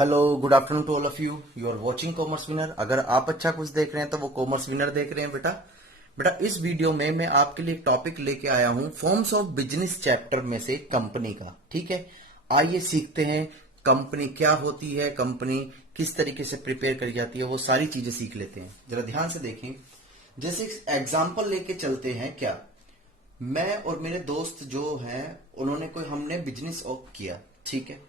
Hello, good afternoon to all of you. You are watching commerce winner. अगर आप अच्छा कुछ देख रहे हैं तो वो कॉमर्स विनर देख रहे हैं बेटा। बेटा, इस वीडियो में मैं आपके लिए एक टॉपिक लेके आया हूं फॉर्म्स ऑफ बिजनेस चैप्टर में से कंपनी का। ठीक है, आइए सीखते हैं कंपनी क्या होती है, कंपनी किस तरीके से प्रिपेयर करी जाती है, वो सारी चीजें सीख लेते हैं। जरा ध्यान से देखें। जैसे एग्जाम्पल लेके चलते हैं, क्या मैं और मेरे दोस्त जो हैं उन्होंने कोई हमने बिजनेस किया। ठीक है,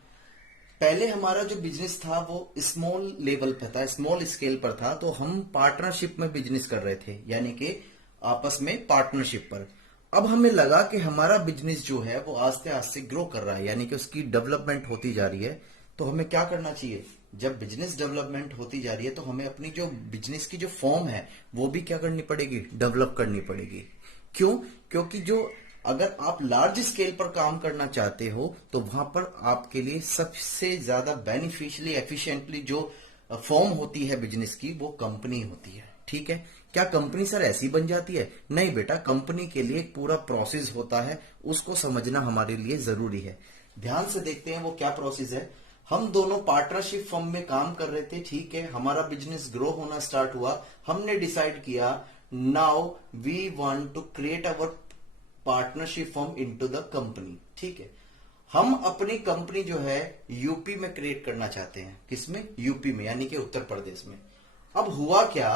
पहले हमारा जो बिजनेस था वो स्मॉल लेवल पे था, स्मॉल स्केल पर था, तो हम पार्टनरशिप में बिजनेस कर रहे थे, यानी कि आपस में पार्टनरशिप पर। अब हमें लगा कि हमारा बिजनेस जो है वो आस्ते आस्ते ग्रो कर रहा है, यानी कि उसकी डेवलपमेंट होती जा रही है। तो हमें क्या करना चाहिए? जब बिजनेस डेवलपमेंट होती जा रही है तो हमें अपनी जो बिजनेस की जो फॉर्म है वो भी क्या करनी पड़ेगी? डेवलप करनी पड़ेगी। क्यों? क्योंकि जो अगर आप लार्ज स्केल पर काम करना चाहते हो तो वहां पर आपके लिए सबसे ज्यादा बेनिफिशियली एफिशिएंटली जो फॉर्म होती है बिजनेस की वो कंपनी होती है। ठीक है, क्या कंपनी सर ऐसी बन जाती है? नहीं बेटा, कंपनी के लिए एक पूरा प्रोसेस होता है, उसको समझना हमारे लिए जरूरी है। ध्यान से देखते हैं वो क्या प्रोसेस है। हम दोनों पार्टनरशिप फर्म में काम कर रहे थे। ठीक है, हमारा बिजनेस ग्रो होना स्टार्ट हुआ। हमने डिसाइड किया now we want to create our partnership form into the company. ठीक है, हम अपनी कंपनी जो है यूपी में क्रिएट करना चाहते हैं। किसमें? यूपी में, यानी कि उत्तर प्रदेश में। अब हुआ क्या,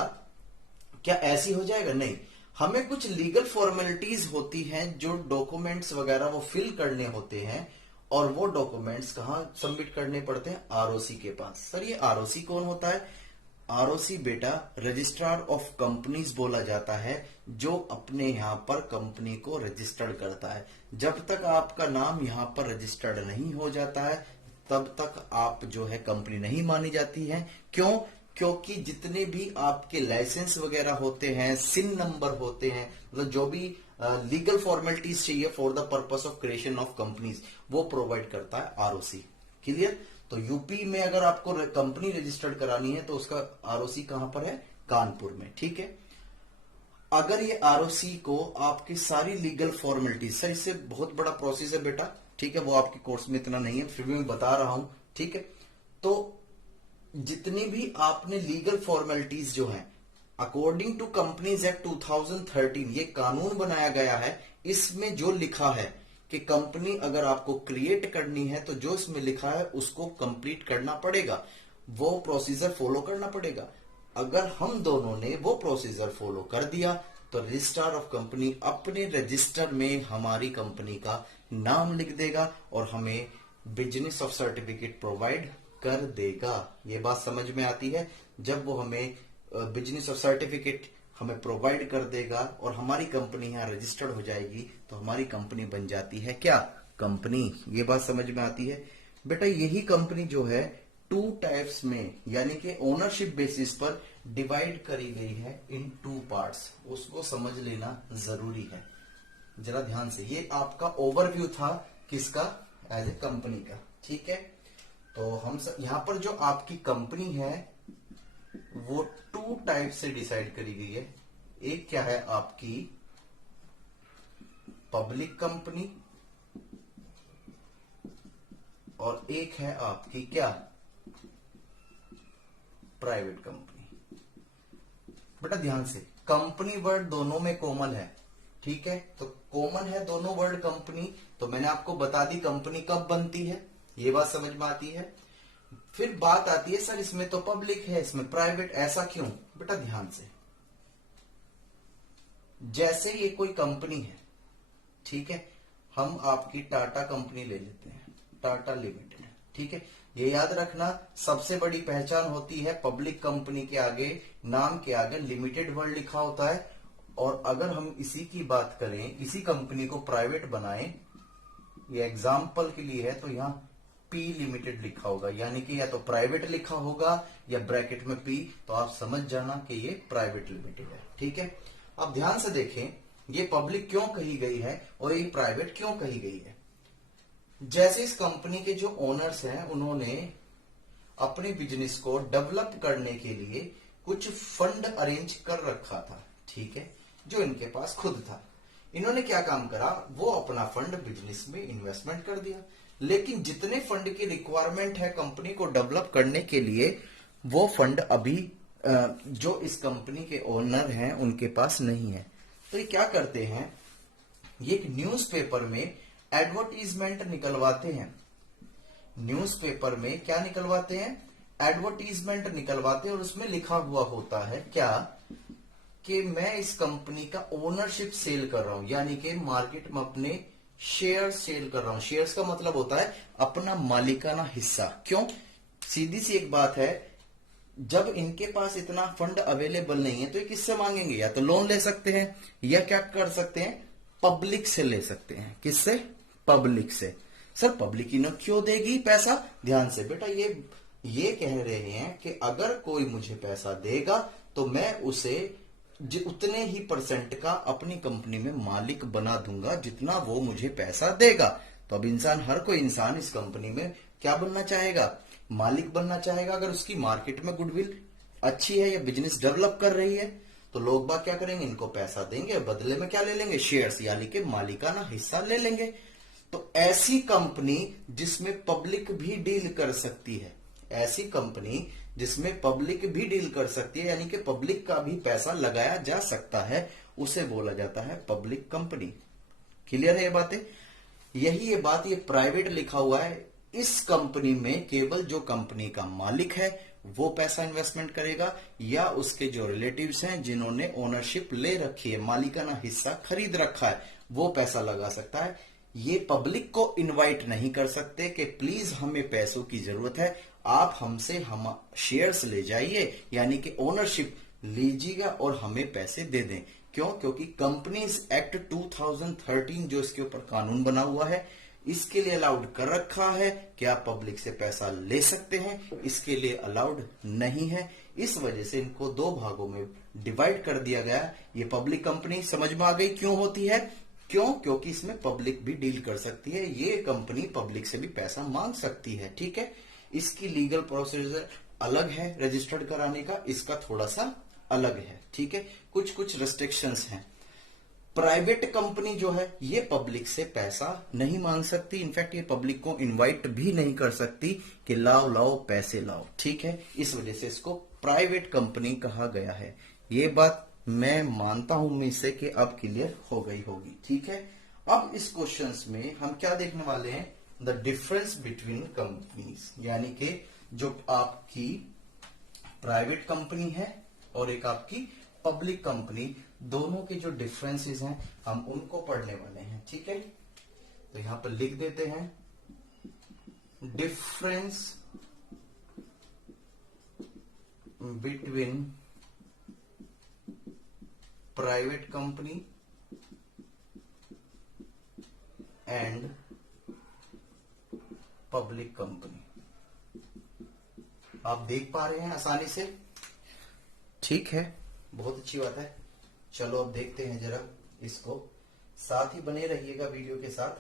क्या ऐसी हो जाएगा? नहीं, हमें कुछ लीगल फॉर्मेलिटीज होती हैं, जो डॉक्यूमेंट्स वगैरह वो फिल करने होते हैं, और वो डॉक्यूमेंट्स कहां सबमिट करने पड़ते हैं? आरओसी के पास। सर ये आरओसी कौन होता है? आरओसी बेटा रजिस्ट्रार ऑफ कंपनीज बोला जाता है, जो अपने यहां पर कंपनी को रजिस्टर्ड करता है। जब तक आपका नाम यहां पर रजिस्टर्ड नहीं हो जाता है तब तक आप जो है कंपनी नहीं मानी जाती है। क्यों? क्योंकि जितने भी आपके लाइसेंस वगैरह होते हैं, सिन नंबर होते हैं, मतलब जो भी लीगल फॉर्मेलिटीज चाहिए for the purpose of creation of companies, वो प्रोवाइड करता है आरओसी। क्लियर? तो यूपी में अगर आपको कंपनी रजिस्टर्ड करानी है तो उसका आरओसी कहां पर है? कानपुर में। ठीक है, अगर ये आरओसी को आपकी सारी लीगल फॉर्मेलिटीज, सर इससे बहुत बड़ा प्रोसेस है बेटा। ठीक है, वो आपके कोर्स में इतना नहीं है, फिर भी मैं बता रहा हूं। ठीक है, तो जितनी भी आपने लीगल फॉर्मेलिटीज जो हैं अकॉर्डिंग टू कंपनीज एक्ट 2013, ये कानून बनाया गया है, इसमें जो लिखा है कि कंपनी अगर आपको क्रिएट करनी है तो जो इसमें लिखा है उसको कंप्लीट करना पड़ेगा, वो प्रोसीजर फॉलो करना पड़ेगा। अगर हम दोनों ने वो प्रोसीजर फॉलो कर दिया तो रजिस्ट्रार ऑफ कंपनी अपने रजिस्टर में हमारी कंपनी का नाम लिख देगा और हमें बिजनेस ऑफ सर्टिफिकेट प्रोवाइड कर देगा। ये बात समझ में आती है? जब वो हमें बिजनेस ऑफ सर्टिफिकेट हमें प्रोवाइड कर देगा और हमारी कंपनी यहां रजिस्टर्ड हो जाएगी तो हमारी कंपनी बन जाती है क्या? कंपनी। ये बात समझ में आती है बेटा? यही कंपनी जो है टू टाइप्स में, यानी कि ओनरशिप बेसिस पर डिवाइड करी गई है इन टू पार्ट्स, उसको समझ लेना जरूरी है। जरा ध्यान से, ये आपका ओवरव्यू था किसका? एज ए कंपनी का। ठीक है, तो हम यहां पर जो आपकी कंपनी है वो टू टाइप से डिसाइड करी गई है। एक क्या है आपकी पब्लिक कंपनी, और एक है आपकी क्या? Private company. बेटा ध्यान से, कंपनी वर्ड दोनों में कॉमन है। ठीक है, तो कॉमन है दोनों वर्ड कंपनी, तो मैंने आपको बता दी कंपनी कब बनती है, ये बात समझ में आती है। फिर बात आती है सर इसमें तो पब्लिक है, इसमें प्राइवेट, ऐसा क्यों? बेटा ध्यान से, जैसे ये कोई कंपनी है, ठीक है, हम आपकी टाटा कंपनी ले लेते हैं, टाटा लिमिटेड। ठीक है, ये याद रखना सबसे बड़ी पहचान होती है पब्लिक कंपनी के आगे, नाम के आगे लिमिटेड वर्ड लिखा होता है। और अगर हम इसी की बात करें, इसी कंपनी को प्राइवेट बनाएं, ये एग्जाम्पल के लिए है, तो यहां पी लिमिटेड लिखा होगा, यानी कि या तो प्राइवेट लिखा होगा या ब्रैकेट में पी, तो आप समझ जाना कि ये प्राइवेट लिमिटेड है। ठीक है, अब ध्यान से देखें, ये पब्लिक क्यों कही गई है और ये प्राइवेट क्यों कही गई है। जैसे इस कंपनी के जो ओनर्स हैं उन्होंने अपने बिजनेस को डेवलप करने के लिए कुछ फंड अरेंज कर रखा था। ठीक है, जो इनके पास खुद था। इन्होंने क्या काम करा, वो अपना फंड बिजनेस में इन्वेस्टमेंट कर दिया। लेकिन जितने फंड की रिक्वायरमेंट है कंपनी को डेवलप करने के लिए, वो फंड अभी जो इस कंपनी के ओनर हैं उनके पास नहीं है। तो ये क्या करते हैं, ये एक न्यूज़पेपर में एडवर्टीजमेंट निकलवाते हैं। न्यूज़पेपर में क्या निकलवाते हैं, एडवर्टीजमेंट निकलवाते हैं, और उसमें लिखा हुआ होता है क्या, कि मैं इस कंपनी का ओनरशिप सेल कर रहा हूं, यानी कि मार्केट में अपने शेयर सेल कर रहा हूं। शेयर्स का मतलब होता है अपना मालिकाना हिस्सा। क्यों, सीधी सी एक बात है, जब इनके पास इतना फंड अवेलेबल नहीं है तो ये किससे मांगेंगे, या तो लोन ले सकते हैं या क्या कर सकते हैं, पब्लिक से ले सकते हैं। किससे, पब्लिक से। सर पब्लिक ही ना क्यों देगी पैसा, ध्यान से बेटा, ये कह रहे हैं कि अगर कोई मुझे पैसा देगा तो मैं उसे उतने ही परसेंट का अपनी कंपनी में मालिक बना दूंगा जितना वो मुझे पैसा देगा। तो अब हर कोई इंसान इस कंपनी में क्या बनना चाहेगा, मालिक बनना चाहेगा। अगर उसकी मार्केट में गुडविल अच्छी है या बिजनेस डेवलप कर रही है तो लोग बाग क्या करेंगे, इनको पैसा देंगे, बदले में क्या ले लेंगे, शेयर्स, यानी कि मालिकाना हिस्सा ले लेंगे। तो ऐसी कंपनी जिसमें पब्लिक भी डील कर सकती है, ऐसी कंपनी जिसमें पब्लिक भी डील कर सकती है, यानी कि पब्लिक का भी पैसा लगाया जा सकता है, उसे बोला जाता है पब्लिक कंपनी। क्लियर है ये बातें। यही ये बात, ये प्राइवेट लिखा हुआ है, इस कंपनी में केवल जो कंपनी का मालिक है वो पैसा इन्वेस्टमेंट करेगा, या उसके जो रिलेटिव्स हैं जिन्होंने ओनरशिप ले रखी है, मालिकाना हिस्सा खरीद रखा है, वो पैसा लगा सकता है। ये पब्लिक को इनवाइट नहीं कर सकते कि प्लीज हमें पैसों की जरूरत है, आप हमसे हम शेयर्स ले जाइए, यानी कि ओनरशिप लीजिएगा और हमें पैसे दे दें। क्यों, क्योंकि कंपनीज एक्ट 2013 जो इसके ऊपर कानून बना हुआ है, इसके लिए अलाउड कर रखा है कि आप पब्लिक से पैसा ले सकते हैं, इसके लिए अलाउड नहीं है। इस वजह से इनको दो भागों में डिवाइड कर दिया गया। ये पब्लिक कंपनी समझ में आ गई क्यों होती है, क्यों, क्योंकि इसमें पब्लिक भी डील कर सकती है, ये कंपनी पब्लिक से भी पैसा मांग सकती है। ठीक है, इसकी लीगल प्रोसीजर अलग है रजिस्टर्ड कराने का, इसका थोड़ा सा अलग है। ठीक है, कुछ कुछ रेस्ट्रिक्शंस हैं। प्राइवेट कंपनी जो है ये पब्लिक से पैसा नहीं मांग सकती, इनफैक्ट ये पब्लिक को इनवाइट भी नहीं कर सकती कि लाओ लाओ पैसे लाओ। ठीक है, इस वजह से इसको प्राइवेट कंपनी कहा गया है। ये बात मैं मानता हूं उम्मीद से कि अब क्लियर हो गई होगी। ठीक है, अब इस क्वेश्चंस में हम क्या देखने वाले हैं, द डिफरेंस बिटवीन कंपनीज, यानी कि जो आपकी प्राइवेट कंपनी है और एक आपकी पब्लिक कंपनी, दोनों के जो डिफरेंसेस हैं हम उनको पढ़ने वाले हैं। ठीक है, तो यहां पर लिख देते हैं difference between private company and public company. आप देख पा रहे हैं आसानी से, ठीक है, बहुत अच्छी बात है। चलो अब देखते हैं जरा इसको, साथ ही बने रहिएगा वीडियो के साथ।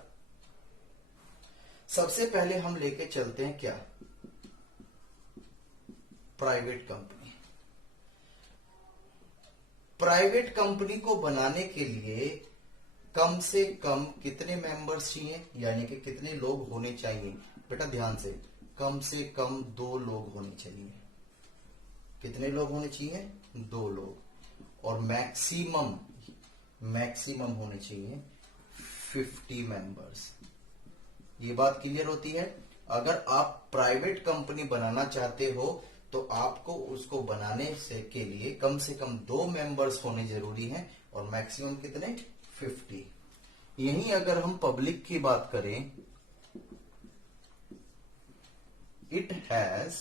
सबसे पहले हम लेके चलते हैं क्या, प्राइवेट कंपनी। प्राइवेट कंपनी को बनाने के लिए कम से कम कितने मेंबर्स चाहिए, यानी कि कितने लोग होने चाहिए। बेटा ध्यान से, कम 2 लोग होने चाहिए। कितने लोग होने चाहिए, 2 लोग। और मैक्सिमम होने चाहिए 50 मेंबर्स। ये बात क्लियर होती है। अगर आप प्राइवेट कंपनी बनाना चाहते हो तो आपको उसको बनाने के लिए कम से कम 2 मेंबर्स होने जरूरी हैं, और मैक्सिमम कितने, 50। यहीं अगर हम पब्लिक की बात करें, इट हैज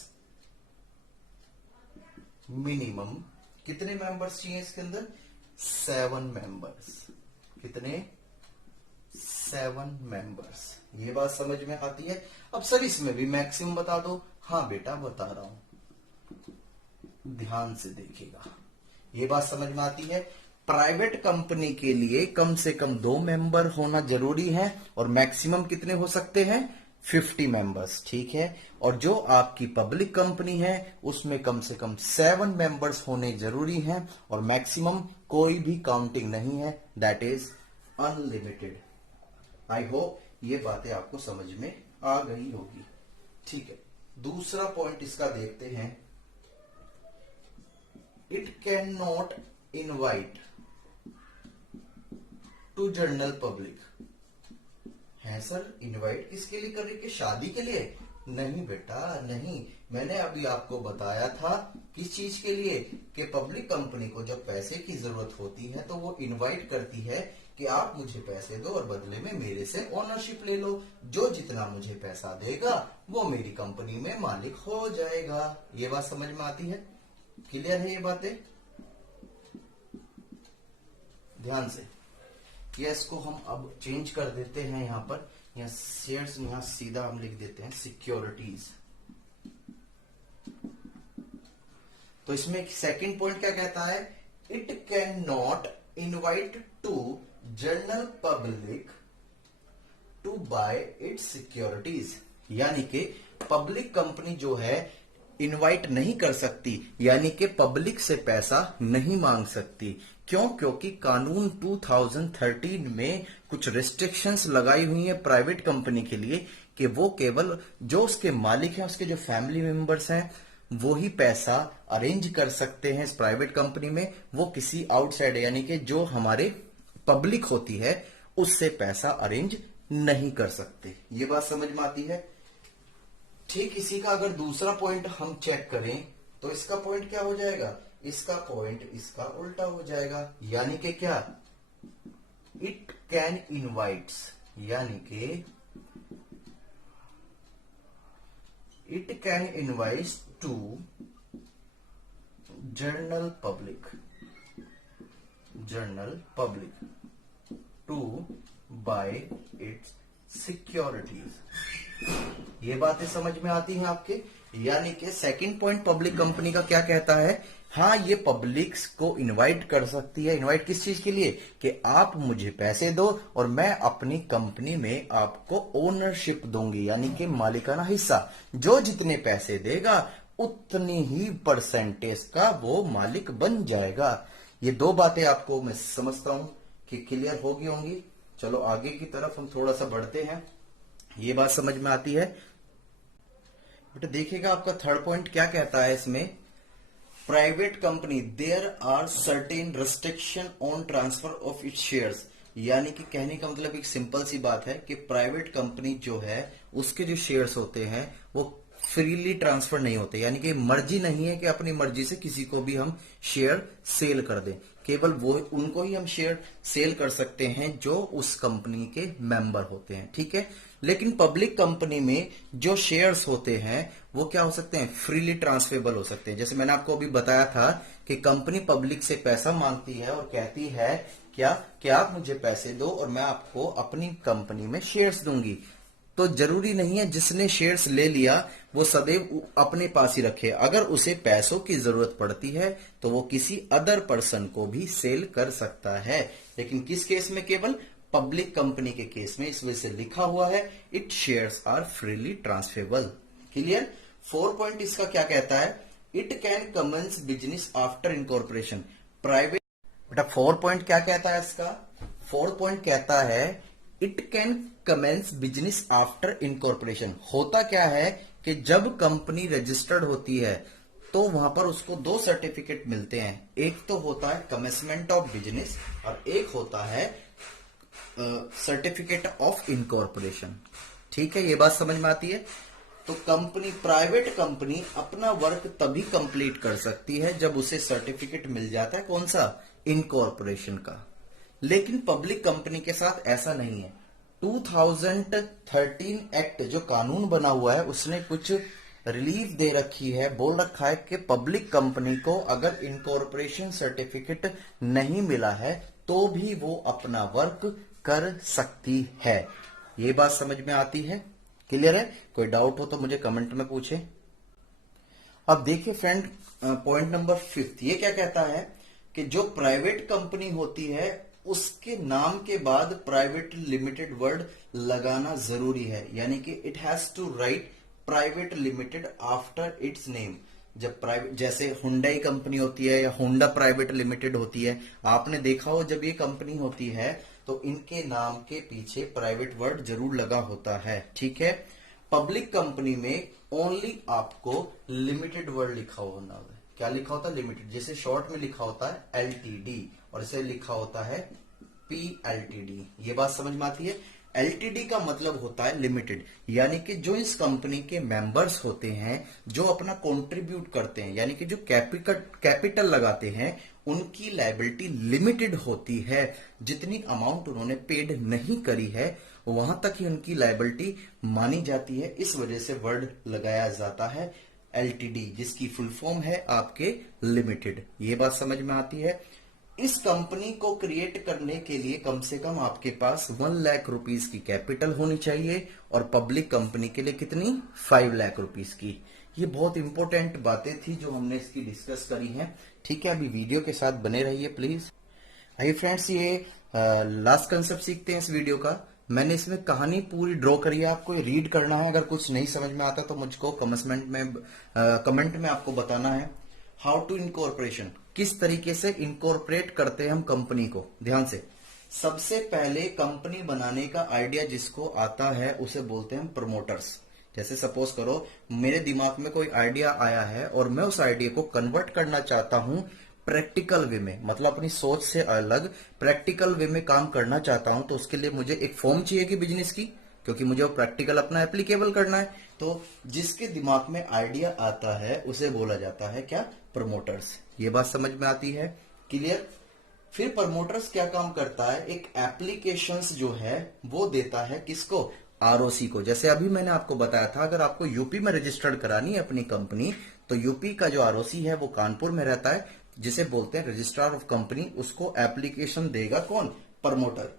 मिनिमम कितने मेंबर्स चाहिए इसके अंदर, 7 मेंबर्स। कितने, 7 मेंबर्स। ये बात समझ में आती है। अब सर इसमें भी मैक्सिमम बता दो। हाँ बेटा बता रहा हूं, ध्यान से देखिएगा, ये बात समझ में आती है। प्राइवेट कंपनी के लिए कम से कम 2 मेंबर होना जरूरी है, और मैक्सिमम कितने हो सकते हैं, 50 मेंबर्स। ठीक है, और जो आपकी पब्लिक कंपनी है उसमें कम से कम 7 मेंबर्स होने जरूरी हैं, और मैक्सिमम कोई भी काउंटिंग नहीं है, that is unlimited. I hope ये बातें आपको समझ में आ गई होगी। ठीक है, दूसरा पॉइंट इसका देखते हैं। It can not invite to general public. है सर, इनवाइट किसके लिए कर रही है? शादी के लिए? नहीं बेटा नहीं, मैंने अभी आपको बताया था किस चीज के लिए, कि पब्लिक कंपनी को जब पैसे की जरूरत होती है तो वो इनवाइट करती है कि आप मुझे पैसे दो और बदले में मेरे से ओनरशिप ले लो। जो जितना मुझे पैसा देगा वो मेरी कंपनी में मालिक हो जाएगा। ये बात समझ में आती है? क्लियर है ये बातें? ध्यान से। यस को हम अब चेंज कर देते हैं। यहां पर यहाँ शेयर्स में, यहां सीधा हम लिख देते हैं सिक्योरिटीज। तो इसमें सेकंड पॉइंट क्या कहता है? It can not invite to general public to buy its securities. यानी कि पब्लिक कंपनी जो है इनवाइट नहीं कर सकती, यानी कि पब्लिक से पैसा नहीं मांग सकती। क्यों? क्योंकि कानून 2013 में कुछ रिस्ट्रिक्शंस लगाई हुई है प्राइवेट कंपनी के लिए कि वो केवल जो उसके मालिक हैं, उसके जो फैमिली मेंबर्स हैं, वो ही पैसा अरेंज कर सकते हैं इस प्राइवेट कंपनी में। वो किसी आउटसाइड यानी कि जो हमारे पब्लिक होती है उससे पैसा अरेंज नहीं कर सकते। ये बात समझ में आती है? ठीक इसी का अगर दूसरा पॉइंट हम चेक करें तो इसका पॉइंट क्या हो जाएगा? इसका पॉइंट इसका उल्टा हो जाएगा। यानी कि क्या? इट कैन इनवाइट्स, यानी कि it can invites to general public to buy its securities. ये बातें समझ में आती हैं आपके? यानी कि सेकंड पॉइंट पब्लिक कंपनी का क्या कहता है? हाँ, ये पब्लिक को इनवाइट कर सकती है। इनवाइट किस चीज के लिए? कि आप मुझे पैसे दो और मैं अपनी कंपनी में आपको ओनरशिप दूंगी, यानी कि मालिकाना हिस्सा। जो जितने पैसे देगा उतनी ही परसेंटेज का वो मालिक बन जाएगा। ये दो बातें आपको मैं समझता हूं कि क्लियर होगी होंगी। चलो आगे की तरफ हम थोड़ा सा बढ़ते हैं। ये बात समझ में आती है? बेटा देखिएगा आपका थर्ड पॉइंट क्या कहता है इसमें। Private company there are certain restriction on transfer of its shares. यानी कि कहने का मतलब एक सिंपल सी बात है कि प्राइवेट कंपनी जो है उसके जो शेयर्स होते हैं वो फ्रीली ट्रांसफर नहीं होते। यानी कि मर्जी नहीं है कि अपनी मर्जी से किसी को भी हम शेयर सेल कर दें। केवल वो उनको ही हम शेयर सेल कर सकते हैं जो उस कंपनी के मेंबर होते हैं। ठीक है, लेकिन पब्लिक कंपनी में जो शेयर्स होते हैं वो क्या हो सकते हैं? फ्रीली ट्रांसफरेबल हो सकते हैं। जैसे मैंने आपको अभी बताया था कि कंपनी पब्लिक से पैसा मांगती है और कहती है क्या कि आप मुझे पैसे दो और मैं आपको अपनी कंपनी में शेयर्स दूंगी। तो जरूरी नहीं है जिसने शेयर्स ले लिया वो सदैव अपने पास ही रखे। अगर उसे पैसों की जरूरत पड़ती है तो वो किसी अदर पर्सन को भी सेल कर सकता है। लेकिन किस केस में? केवल पब्लिक कंपनी के केस में। इस वजह से लिखा हुआ है it shares are freely transferable. Clear? 4 point इसका क्या कहता है? It can commence business after incorporation. Private बेटा 4 पॉइंट क्या कहता है इसका? 4 पॉइंट कहता है it can commence business after incorporation. होता क्या है कि जब कंपनी रजिस्टर्ड होती है तो वहां पर उसको 2 सर्टिफिकेट मिलते हैं। एक तो होता है कमेंसमेंट ऑफ बिजनेस और एक होता है सर्टिफिकेट ऑफ इनकॉर्पोरेशन। ठीक है, ये बात समझ में आती है? तो कंपनी, प्राइवेट कंपनी अपना वर्क तभी कंप्लीट कर सकती है जब उसे सर्टिफिकेट मिल जाता है। कौन सा? इनकॉर्पोरेशन का। लेकिन पब्लिक कंपनी के साथ ऐसा नहीं है। 2013 एक्ट जो कानून बना हुआ है उसने कुछ रिलीफ दे रखी है, बोल रखा है कि पब्लिक कंपनी को अगर इनकॉर्पोरेशन सर्टिफिकेट नहीं मिला है तो भी वो अपना वर्क कर सकती है। ये बात समझ में आती है? क्लियर है? कोई डाउट हो तो मुझे कमेंट में पूछे। अब देखिए फ्रेंड, पॉइंट नंबर 5 ये क्या कहता है कि जो प्राइवेट कंपनी होती है उसके नाम के बाद प्राइवेट लिमिटेड वर्ड लगाना जरूरी है। यानी कि it has to write private limited after its name. जब प्राइवेट, जैसे हुंडई कंपनी होती है या होंडा प्राइवेट लिमिटेड होती है, आपने देखा हो जब ये कंपनी होती है तो इनके नाम के पीछे प्राइवेट वर्ड जरूर लगा होता है। ठीक है, पब्लिक कंपनी में ओनली आपको लिमिटेड वर्ड लिखा होना है। क्या लिखा होता है? लिमिटेड। जैसे शॉर्ट में लिखा होता है एलटीडी और इसे लिखा होता है पीएलटीडी। ये बात समझ में आती है? एलटीडी का मतलब होता है लिमिटेड, यानी कि जो इस कंपनी के मेंबर्स होते हैं, जो अपना कंट्रीब्यूट करते हैं, यानी कि जो कैपिटल लगाते हैं, उनकी लायबिलिटी लिमिटेड होती है। जितनी अमाउंट उन्होंने पेड नहीं करी है वहां तक ही उनकी लायबिलिटी मानी जाती है। इस वजह से वर्ड लगाया जाता है एलटीडी, जिसकी फुल फॉर्म है आपके लिमिटेड। ये बात समझ में आती है? इस कंपनी को क्रिएट करने के लिए कम से कम आपके पास 1 लाख रुपीस की कैपिटल होनी चाहिए और पब्लिक कंपनी के लिए कितनी? 5 लाख रुपीस की। ये बहुत इंपॉर्टेंट बातें थी जो हमने इसकी डिस्कस करी हैं। ठीक है, अभी वीडियो के साथ बने रहिए प्लीज। आइए फ्रेंड्स, ये लास्ट कंसेप्ट सीखते हैं इस वीडियो का। मैंने इसमें कहानी पूरी ड्रॉ करी है, आपको ये रीड करना है। अगर कुछ नहीं समझ में आता तो मुझको कमेंट में आपको बताना है। हाउ टू इनकॉर्पोरेशन, किस तरीके से इनकॉर्पोरेट करते हैं हम कंपनी को। ध्यान से, सबसे पहले कंपनी बनाने का आइडिया जिसको आता है उसे बोलते हैं हम प्रमोटर्स। जैसे सपोज करो मेरे दिमाग में कोई आइडिया आया है और मैं उस आइडिया को कन्वर्ट करना चाहता हूं प्रैक्टिकल वे में, मतलब अपनी सोच से अलग प्रैक्टिकल वे में काम करना चाहता हूं, तो उसके लिए मुझे एक फॉर्म चाहिए कि बिजनेस की, क्योंकि मुझे वो प्रैक्टिकल अपना एप्लीकेबल करना है। तो जिसके दिमाग में आइडिया आता है उसे बोला जाता है क्या? प्रमोटर्स। ये बात समझ में आती है? क्लियर? फिर प्रमोटर्स क्या काम करता है? एक एप्लीकेशंस जो है वो देता है किसको? आरओसी को। जैसे अभी मैंने आपको बताया था, अगर आपको यूपी में रजिस्टर्ड करानी है अपनी कंपनी, तो यूपी का जो आरओसी है वो कानपुर में रहता है, जिसे बोलते हैं रजिस्ट्रार ऑफ कंपनी। उसको एप्लीकेशन देगा कौन? प्रमोटर।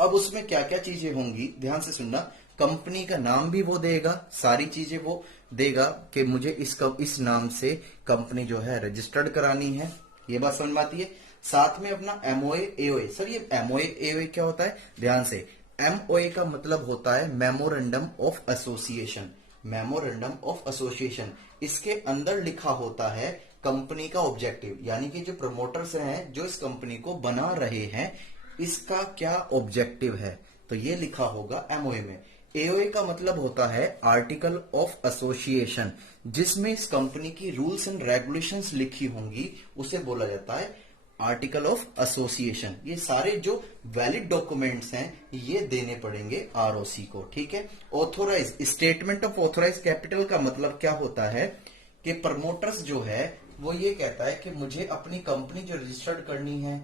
अब उसमें क्या क्या चीजें होंगी, ध्यान से सुनना। कंपनी का नाम भी वो देगा, सारी चीजें वो देगा कि मुझे इस नाम से कंपनी जो है रजिस्टर्ड करानी है। ये बात समझ में आती है? साथ में अपना एमओए एओए। सर ये एमओए एओए क्या होता है? ध्यान से, एमओए का मतलब होता है memorandum of association. Memorandum of association, इसके अंदर लिखा होता है कंपनी का ऑब्जेक्टिव, यानी कि जो प्रमोटर्स हैं जो इस कंपनी को बना रहे हैं, इसका क्या ऑब्जेक्टिव है, तो ये लिखा होगा एमओए में। एओए का मतलब होता है आर्टिकल ऑफ एसोसिएशन, जिसमें इस कंपनी की रूल्स एंड रेगुलेशंस लिखी होंगी, उसे बोला जाता है आर्टिकल ऑफ एसोसिएशन। ये सारे जो वैलिड डॉक्यूमेंट्स हैं ये देने पड़ेंगे आरओसी को। ठीक है? Authorise, statement of authorise capital का मतलब क्या होता है कि प्रमोटर्स जो है वो ये कहता है कि मुझे अपनी कंपनी जो रजिस्टर्ड करनी है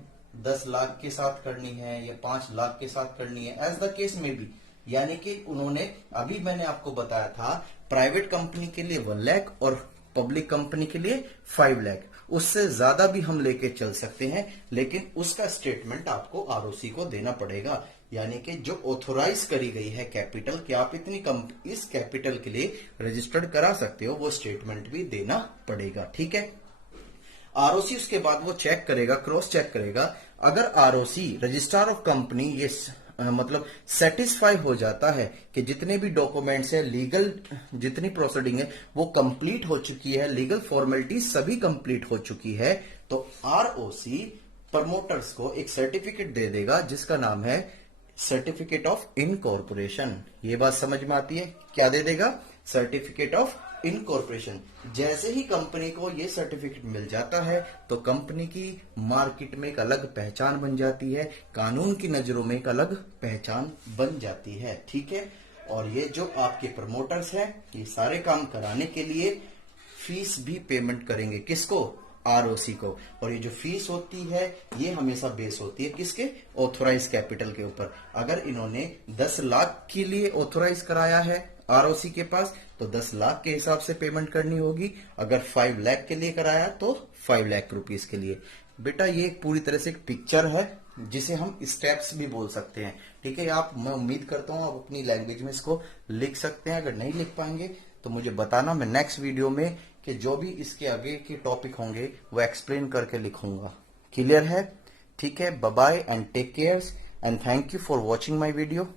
10 लाख के साथ करनी है या 5 लाख के साथ करनी है, एज द केस में भी। यानी कि उन्होंने, अभी मैंने आपको बताया था, प्राइवेट कंपनी के लिए 1 लाख और पब्लिक कंपनी के लिए 5 लाख। उससे ज्यादा भी हम लेके चल सकते हैं, लेकिन उसका स्टेटमेंट आपको आरओसी को देना पड़ेगा। यानी कि जो ऑथोराइज करी गई है कैपिटल, कि आप इतनी इस कैपिटल के लिए रजिस्टर्ड करा सकते हो, वो स्टेटमेंट भी देना पड़ेगा। ठीक है? आरओसी उसके बाद वो चेक करेगा, क्रॉस चेक करेगा। अगर आरओसी, रजिस्ट्रार ऑफ कंपनी, ये मतलब सेटिस्फाई हो जाता है कि जितने भी डॉक्यूमेंट्स है, लीगल जितनी प्रोसीडिंग है वो कंप्लीट हो चुकी है, लीगल फॉर्मेलिटी सभी कंप्लीट हो चुकी है, तो आरओसी प्रमोटर्स को एक सर्टिफिकेट दे देगा जिसका नाम है सर्टिफिकेट ऑफ इनकॉर्पोरेशन। ये बात समझ में आती है? क्या दे देगा? Certificate of incorporation. जैसे ही कंपनी को ये सर्टिफिकेट मिल जाता है तो कंपनी की मार्केट में एक अलग पहचान बन जाती है, कानून की नजरों में एक अलग पहचान बन जाती है। ठीक है? और ये जो आपके प्रमोटर्स हैं, ये सारे काम कराने के लिए फीस भी पेमेंट करेंगे। किसको? आरओसी को। और ये जो फीस होती है ये हमेशा बेस होती है किसके? ऑथोराइज कैपिटल के ऊपर। अगर इन्होंने 10 लाख के लिए ऑथोराइज कराया है आरओसी के पास, तो 10 लाख के हिसाब से पेमेंट करनी होगी। अगर 5 लाख के लिए कराया तो 5 लाख रुपीस के लिए। बेटा ये एक पूरी तरह से एक पिक्चर है जिसे हम स्टेप्स भी बोल सकते हैं। ठीक है? आप, मैं उम्मीद करता हूं आप अपनी लैंग्वेज में इसको लिख सकते हैं। अगर नहीं लिख पाएंगे तो मुझे बताना, मैं नेक्स्ट वीडियो में कि जो भी इसके आगे के टॉपिक होंगे वो एक्सप्लेन करके लिखूंगा। क्लियर है? ठीक है? Bye bye and take care and thank you for watching my video.